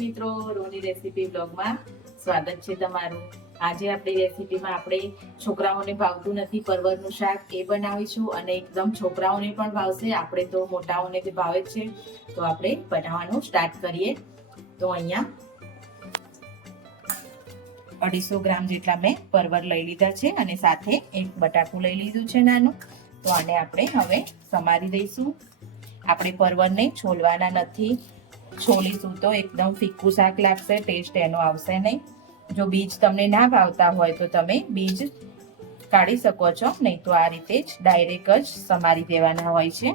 મિત્રો, રોની રેસીપી બ્લોગમાં સ્વાગત છે તમારું। આજે આપણી રેસીપીમાં આપણે છોકરાઓને ભાવતું નથી પરવરનું શાક એ બનાવીશું અને એકદમ છોકરાઓને પણ ભાવશે, આપણે તો મોટાઓને જે ભાવે છે। તો આપણે બનાવવાનું સ્ટાર્ટ કરીએ। તો અહીંયા 250 ગ્રામ જેટલા મેં પરવર લઈ લીધા છે અને સાથે એક બટાકું લઈ લીધું છે નાનું। તો આને આપણે હવે સમારી દઈશું। આપણે પરવરને છોલવાના નથી, છોલીશું તો એકદમ ફીક્કું શાક લાગશે, ટેસ્ટ એનો આવશે નહીં। જો બીજ તમને ના ભાવતા હોય તો તમે બીજ કાઢી શકો છો, નહીં તો આ રીતે જ ડાયરેક્ટ જ સમારી દેવાના હોય છે।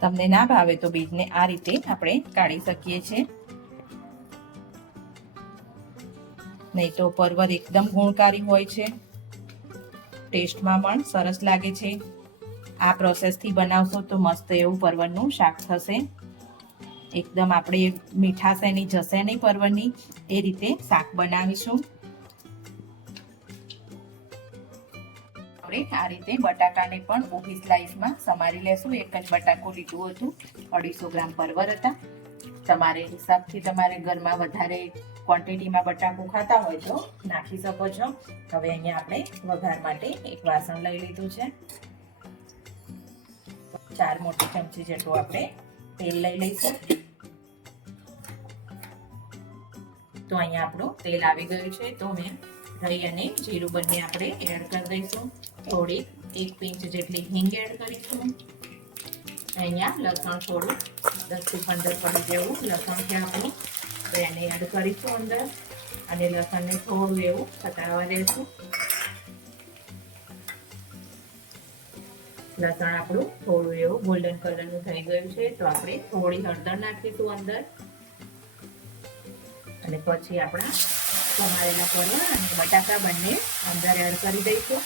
તમને ના ભાવે તો બીજને આ રીતે આપણે કાઢી શકીએ છીએ, નહીં તો પરવર એકદમ ગુણકારી હોય છે, ટેસ્ટમાં પણ સરસ લાગે છે। આ પ્રોસેસથી બનાવશો તો મસ્ત એવું પરવરનું શાક થશે। એકદમ આપણે મીઠાશ એની જશે નહીં પરવરની, એ રીતે શાક બનાવીશું। આપણે આ રીતે બટાકાને પણ ઊભી સ્લાઇસમાં સમારી લેશું। એક જ બટાકું લીધું હતું, 250 ગ્રામ પરવર હતા। તમારે હિસાબથી તમારે ઘરમાં વધારે ક્વોન્ટિટીમાં બટાકું ખાતા હોય તો નાખી શકો છો। હવે અહીંયા આપણે વઘાર માટે એક વાસણ લઈ લીધું છે। 4 મોટી ચમચી જેટલું આપણે તેલ લઈ લઈશું। તો અહીંયા આપણું તેલ આવી ગયું છે, તો મેં રાઈ અને જીરું બંને આપણે એડ કરી દઈશું। થોડી 1 પિંચ જેટલી હિંગ એડ કરીશું। અહીંયા લસણ થોડું 10 થી 15 પડી જેવું લસણ છે આપણું, તો એને એડ કરીશું અંદર અને લસણને થોડું એવું પકાવવા દઈશું। લસણ આપણું થોડું એવું ગોલ્ડન કલરનું થઈ ગયું છે, તો આપણે થોડી હળદર નાખીશું અંદર અને પછી આપણા સમારેલા પરવર અને બટાકા બંને અંદર એડ કરી દઈશું।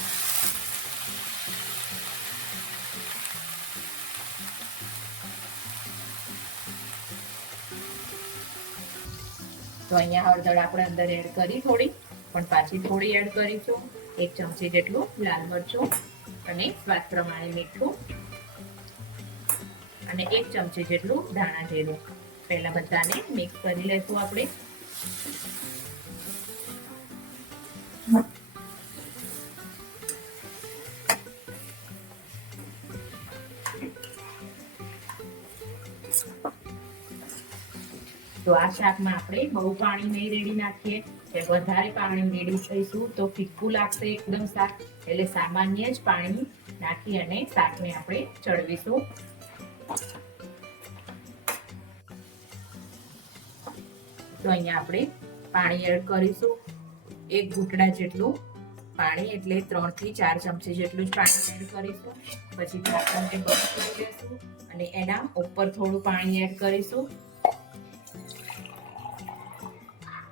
તો અહીંયા હળદર આપણે અંદર એડ કરી થોડી, પણ પાછી થોડી એડ કરીશું। 1 ચમચી જેટલું લાલ મરચું અને સ્વાદ પ્રમાણે મીઠું અને 1 ચમચી જેટલું ધાણા જીરું। પહેલા બધાને મિક્સ કરી લઈશું આપણે। તો આ શાકમાં આપણે બહુ પાણી નહીં રેડી નાખીએ, કે વધારે પાણી રેડી થઈશું તો ફીક્કું લાગશે એકદમ શાક, એટલે સામાન્ય જ પાણી નાખી અને શાકને આપણે ચડવીશું। તો અહીંયા આપણે પાણી એડ કરીશું, 1 ઘૂંટડા જેટલું પાણી, એટલે 3 થી 4 ચમચી જેટલું જ પાણી એડ કરીશું। પછી ઢાંકણને બંધ કરી દઈશું અને એના ઉપર થોડું પાણી એડ કરીશું,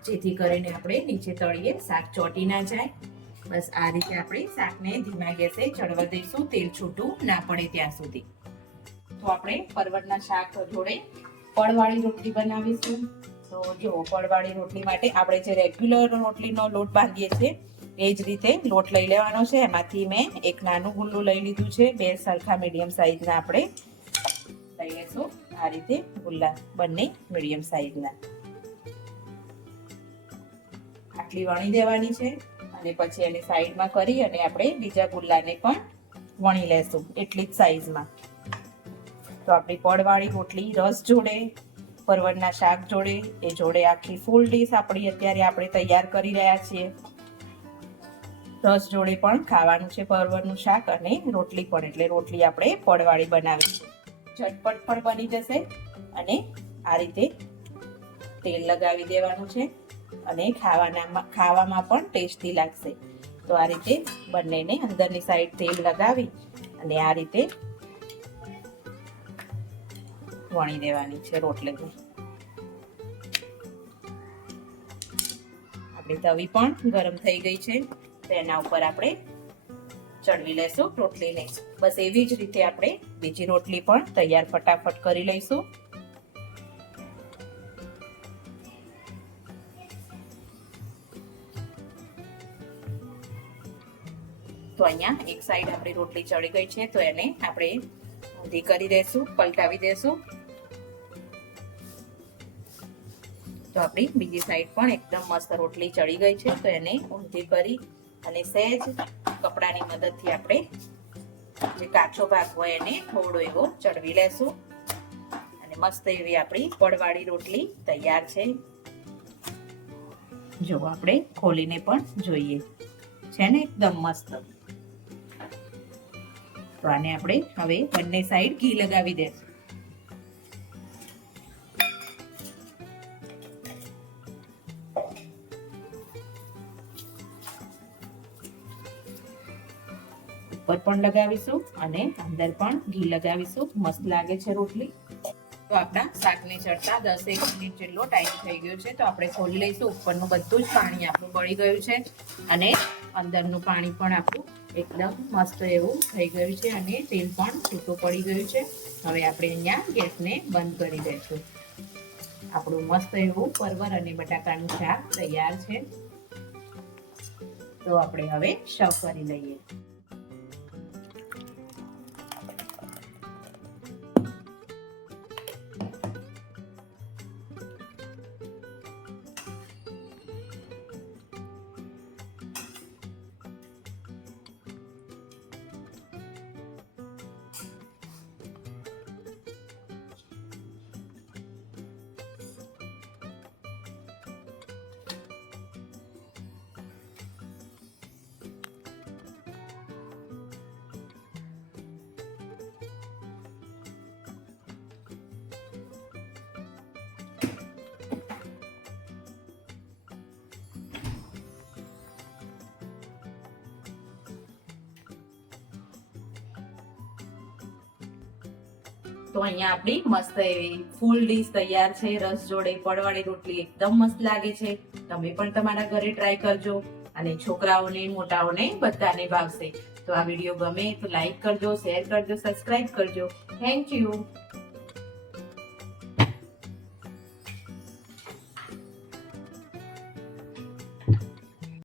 જેથી કરીને આપણે નીચે તળીએ શાક ચોટી ના જાય। બસ આ રીતે આપણે શાકને ધીમા ગેસે ચડવા દઈશું, તેલ છૂટું ના પડે ત્યાં સુધી। તો આપણે પરવરના શાક જોડે પડવાળી રોટલી બનાવીશું। તો જો પડવાળી રોટલી માટે આપણે જે રેગ્યુલર રોટલીનો લોટ બાંધીએ છીએ એ જ રીતે લોટ લઈ લેવાનો છે। એમાંથી મેં એક નાનું ગુલ્લું લઈ લીધું છે, 2 સરખા મીડિયમ સાઈઝના આપણે લઈ લઈશું। આ રીતે ગુલ્લા બંને મીડિયમ સાઈઝના આટલી વણી દેવાની છે અને પછી એને સાઈડમાં કરી અને આપણે બીજા ગુલ્લાને પણ વણી લેશું એટલી જ સાઈઝમાં। તો આપણી પડવાળી રોટલી રસ જોડે, પરવરના શાક જોડે, એ જોડે આખી ફૂલ ડીશ આપણી અત્યારે આપણે તૈયાર કરી રહ્યા છીએ। રસ જોડે પણ ખાવાનું છે પરવરનું શાક અને રોટલી પણ, એટલે રોટલી આપણે પડવાળી બનાવીશું। ઝટપટ પણ બની જશે અને આ રીતે તેલ લગાવી દેવાનું છે અને ખાવામાં પણ ટેસ્ટી લાગશે। તો આ રીતે બંનેને અંદરની સાઈડ તેલ લગાવી અને આ રીતે વણી દેવાની છે રોટલીને। આપણી તવી પણ ગરમ થઈ ગઈ છે, તો એના ઉપર આપણે ચડવી લેશું રોટલીને। બસ એવી જ રીતે આપણે બીજી રોટલી પણ તૈયાર ફટાફટ કરી લઈશું। તો અહીંયા એક સાઈડ આપણી રોટલી ચડી ગઈ છે, તો એને આપણે ઊંધી કરી દેશું, પલટાવી દેશું તો આપણી બીજી સાઈડ પણ એકદમ મસ્ત રોટલી ચડી ગઈ છે. તો એને ઊંધી કરી અને સહેજ કપડાની મદદથી આપણે જે કાચો ભાગ હોય એને થોડો એવો ચડવી લેશું અને મસ્ત એવી આપણી પડવાળી રોટલી તૈયાર છે. જો આપણે ખોલીને પણ જોઈએ છે ને એકદમ મસ્ત. તો આને આપણે હવે બંને સાઈડ ઘી લગાવી દેશું. ઉપર પણ લગાવીશું અને અંદર પણ ઘી લગાવીશું. મસ્ત લાગે છે રોટલી. તો આપણા શાકને ચડતા 10-1 મિનિટ જેટલો ટાઈમ થઈ ગયો છે. તો આપણે ખોલી લઈશું. ઉપરનું બધું જ પાણી આપણું બળી ગયું છે અને અંદરનું પાણી પણ આપણું એકદમ મસ્ત એવું થઈ ગયું છે અને તેલ પણ છૂટું પડી ગયું છે. હવે આપણે અહીંયા ગેસને બંધ કરી દઈશું. આપણું મસ્ત એવું પરવર અને બટાકાનું શાક તૈયાર છે. તો આપણે હવે સર્વ કરી લઈએ. તો અહીંયા આપણી મસ્ત એવી ફૂલ ડીશ તૈયાર છે. રસ જોડે પડવાળી રોટલી એકદમ મસ્ત લાગે છે. તમે પણ તમારા ઘરે ટ્રાય કરજો અને છોકરાઓને મોટાઓને બધાને ભાવશે. તો આ વિડીયો ગમે તો લાઈક કરજો, શેર કરજો, સબસ્ક્રાઇબ કરજો. Thank you.